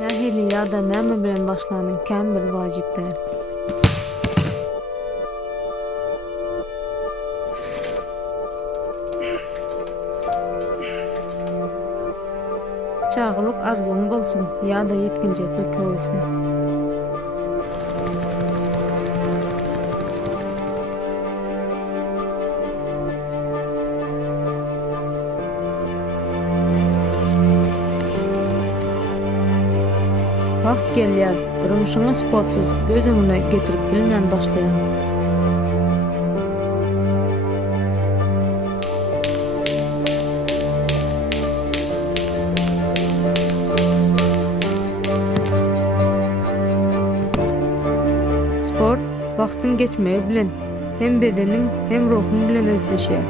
Nähili ýa-da näme bilen başlanyň kän bir wajyp däl. Çağlyk arzuň bolsun ýa-da ýetginjeklik köwesin. Wagt gelýär, durmuşyňy sportsuz göz öňüne getirip bilmän başlaýan. Sport wagtyň geçmegi bilen hem bedeniň hem ruhyň bilen özleşýär.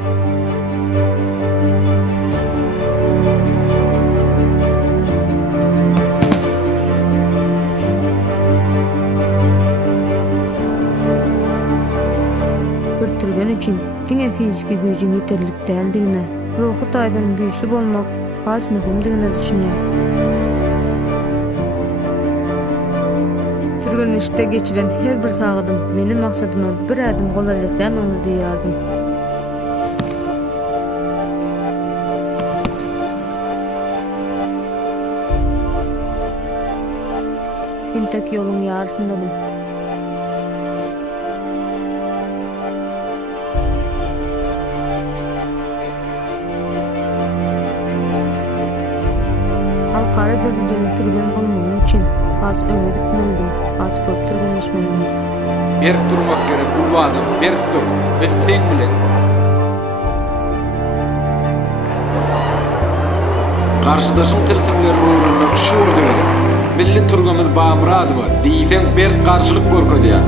Türgen üçin diňe fiziki güýjüň ýeterlik däldigine, ruhy taýdan güýçli bolmak has mühimdigine düşünýär. Türgenişde geçiren her bir sagydym meni maksadyma bir adım golalysanyny duýardym. Entek ýoluň ýarysyndadyň. Alqara derejeli türgen bolmagym üçin az öňe gitmelidim, az köp türgenleşmelidim. Berk durmak gerek, ulwadım, berk dur, biz sen bilen. Karşıdaşım tilsimleri uğrunda şuur degeli. Milli turgamız bağımradı var, diýsen berk karşılık görkediýär.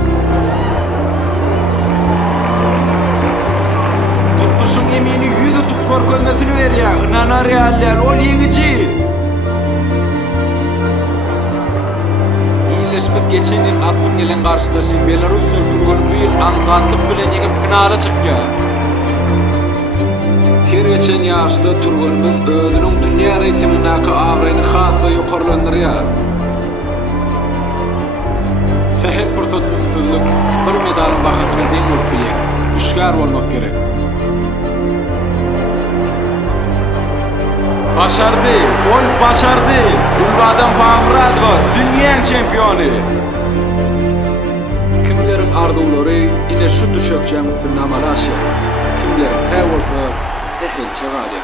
Tutuşun emini yüzü tutup görkezmesini berýär, ınanar ýalýar, ol ýeňiçi. Geçen yıl aklım gelen karşıdaşım Belarus'ta turgun bu yıl anlatlık bilen yegip finala çıkıyor. Her geçen yaşta turgunumuz özünün dünya reytimindeki ağrıyını hasta yukarılandırıyor. Sehet fırsatçısızlık bir medalın bakımına den ürküye.Üşgär olmak gerek. Başardı, ol başardı. Ulvadan Bağımradova, dünya çempionu. Kimlerin arzuları yine şu düşökçen bir namalaşır. Kimlerin tevolka, ehil çevadı.